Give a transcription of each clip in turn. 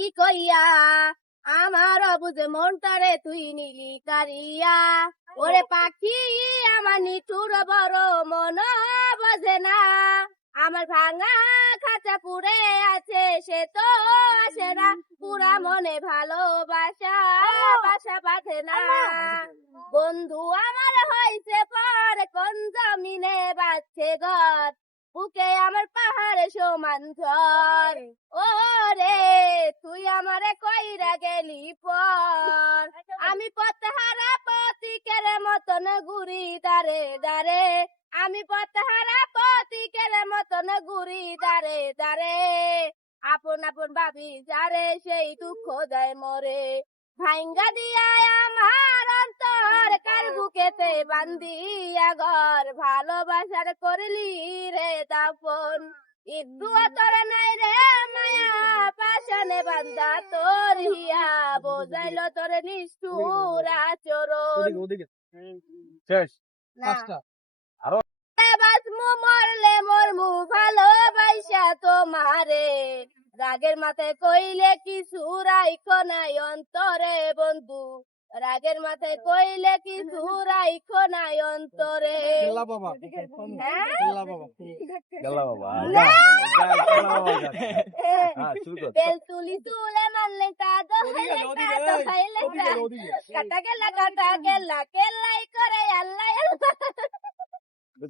কি কইয়া আমার অবুঝে মনটারে তুই নিলি কারিয়া। ওরে পাখি আমার নিঠুর বড় মন বোঝে না, আমার ভাঙা খাঁচা পুড়ে আছে সে তো আসে না, পুরা মনে ভালোবাসা বাসা বাঁধে না। বন্ধু আমার হইছে পর কোন জমিনে বাঁচছে ঘর, বুকে আমার পাহাড়ে সমান ঝড়। ও রে তুই আমারে কইরা গেলি পর, আমি পথহারা পথিকের মতন ঘুরি দারে দারে, আমি পথহারা পথিকের মতন ঘুরি দারে দারে। আপন আপন ভাবি যারে সেই দুঃখ দেয় মরে, ভাইঙ্গা দিয়া আমার অন্তর কার বুকেতে বান্দিয়া ঘর, ভালোবাসার করলি রে দাপন একটু তোর নাই রে মায়া, পাশানে বান্দা তোর হিয়া বোঝাইল তোর নিষ্ঠুর আচরণ। শেষ না আরো বাসমু মরলে মরমু ভালোবাসা তোমারে, রাগের মাথায় কইলে কিছু রাইখো নাই অন্তরে বন্ধু, রাগের মাথায় কইলে কিছু রাইখো নাই অন্তরে। গেল্লা বাবা হ্যাঁ? গেল্লা বাবা গেল্লা বাবা না। হ্যাঁ শুরু কর বেল তুলি তুলে মারলে কাদো খাইলে কাদো খাইলে কাটা গেলা কেলাই করে আল্লাহ আল্লাহ।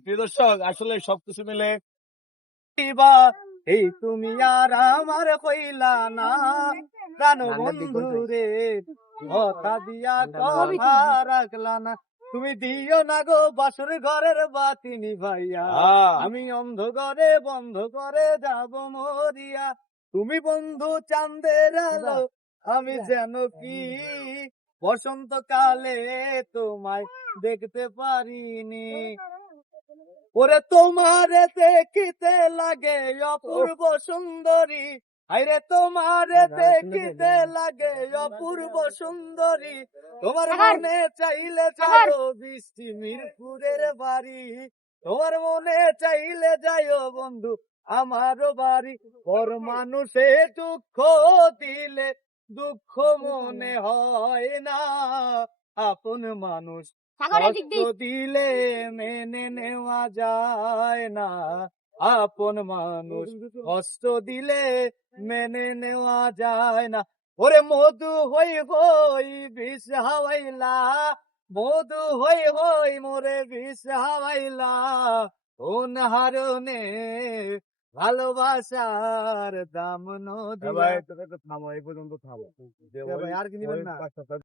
প্রিয় দর্শক আসলে সবকিছু মিলে এই তুমি আর আমার কইলা না প্রাণ বন্ধু রে, কথা দিয়া কথা রাখলা না, তুমি দিও না গো বাসুর ঘরের বাতি নিভাইয়া, আমি অন্ধকারে বন্ধ করে যাব মরিয়া, তুমি বন্ধু চাঁদের আলো আমি যেন কি বসন্তকালে তোমায় দেখতে পারিনি, ওরে তোমারে দেখিতে লাগে অপূর্ব সুন্দরী, আরে তোমারে দেখিতে লাগে অপূর্ব সুন্দরী, তোমার মনে চাইলে যাও বৃষ্টি মিরপুরের বাড়ি, তোমার মনে চাইলে যাইও বন্ধু আমারও বাড়ি, পর মানুষে দুঃখ দিলে দুঃখ মনে হয় না, আপন মানুষ কষ্ট দিলে মেনে নেওয়া যায় না, আপন মানুষ কষ্ট দিলে মেনে নেওয়া যায় না, ওরে মধু হই হই বিষ হাওয়াইলা, মধু হই হই মোরে বিষ হাওয়াইলা, কোন হারণে ভালোবাসার দাম নদী। থামো এই পর্যন্ত থামো, আর কি নিবেন না।